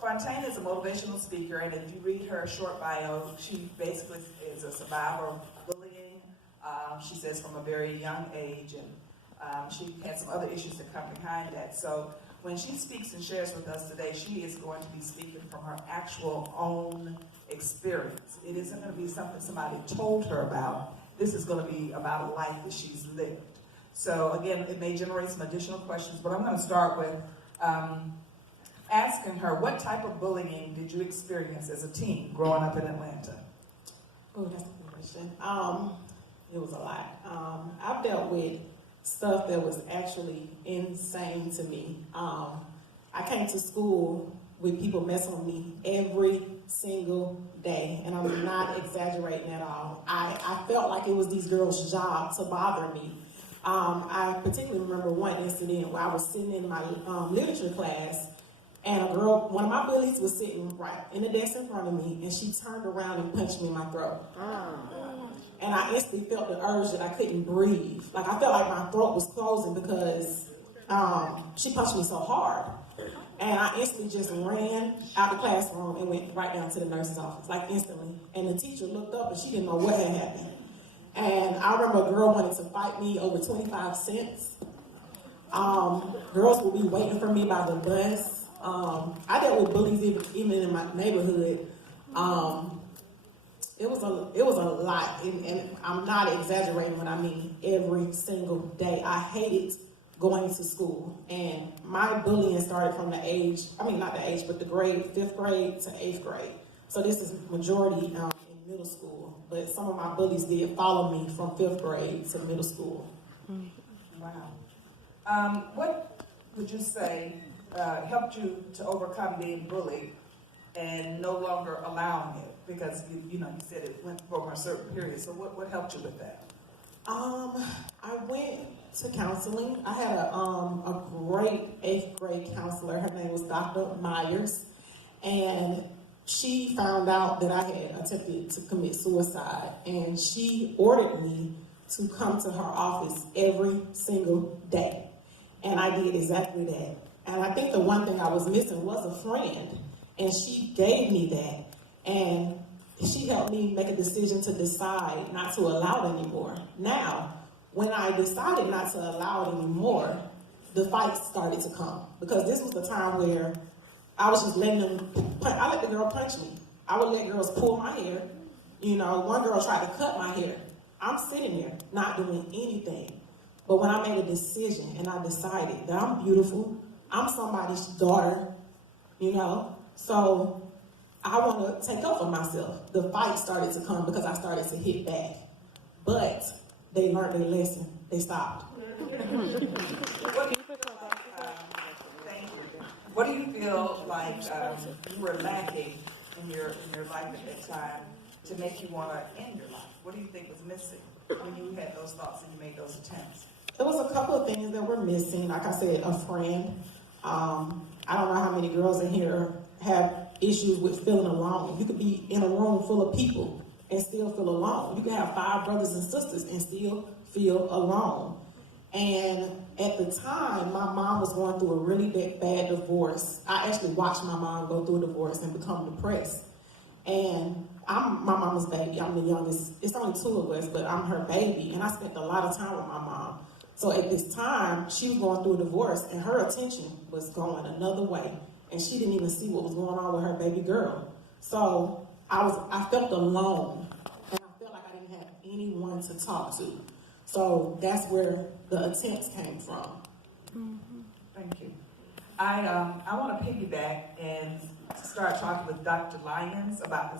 Phontaine is a motivational speaker, and if you read her short bio, she basically is a survivor of bullying. She says from a very young age, and she had some other issues that come behind that. So when she speaks and shares with us today, she is going to be speaking from her actual own experience. It isn't going to be something somebody told her about. This is going to be about a life that she's lived. So again, it may generate some additional questions, but I'm going to start with asking her, what type of bullying did you experience as a teen growing up in Atlanta? Oh, that's a good question. It was a lot. I've dealt with stuff that was actually insane to me. I came to school with people messing with me every single day, and I'm not exaggerating at all. I felt like it was these girls' job to bother me. I particularly remember one incident where I was sitting in my literature class, and a girl, one of my bullies, was sitting right in the desk in front of me, and she turned around and punched me in my throat. And I instantly felt the urge that I couldn't breathe. Like, I felt like my throat was closing because she punched me so hard. And I instantly just ran out of the classroom and went right down to the nurse's office, like instantly. And the teacher looked up and she didn't know what had happened. And I remember a girl wanted to fight me over 25 cents. Girls would be waiting for me by the bus. I dealt with bullies even in my neighborhood. It was a lot, and I'm not exaggerating when I mean every single day. I hated going to school, and my bullying started from the age, not the age, but the grade, 5th grade to 8th grade. So this is majority in middle school, but some of my bullies did follow me from 5th grade to middle school. Wow. What would you say helped you to overcome being bullied and no longer allowing it? Because you said it went over a certain period. So what helped you with that? I went to counseling. I had a great 8th grade counselor. Her name was Dr. Myers, and she found out that I had attempted to commit suicide, and she ordered me to come to her office every single day, and I did exactly that. And I think the one thing I was missing was a friend, and she gave me that, and she helped me make a decision to decide not to allow it anymore. Now, when I decided not to allow it anymore, the fights started to come, because this was the time where I was just letting them, I let the girl punch me. I would let girls pull my hair. One girl tried to cut my hair. I'm sitting there not doing anything. But when I made a decision and I decided that I'm beautiful, I'm somebody's daughter, so I want to take up for myself. The fight started to come because I started to hit back. But they learned their lesson. They stopped. What do you feel like you were lacking in your life at that time to make you want to end your life? What do you think was missing when you had those thoughts and you made those attempts? There was a couple of things that were missing. Like I said, a friend. I don't know how many girls in here have issues with feeling alone. You could be in a room full of people and still feel alone. You can have 5 brothers and sisters and still feel alone. And at the time, my mom was going through a really bad divorce. I actually watched my mom go through a divorce and become depressed. And I'm my mama's baby. I'm the youngest. It's only 2 of us, but I'm her baby. And I spent a lot of time with my mom. So at this time, she was going through a divorce, and her attention was going another way. And she didn't even see what was going on with her baby girl. So I felt alone, and I felt like I didn't have anyone to talk to. So that's where the attempts came from. Thank you. I want to piggyback and start talking with Dr. Lyons about this.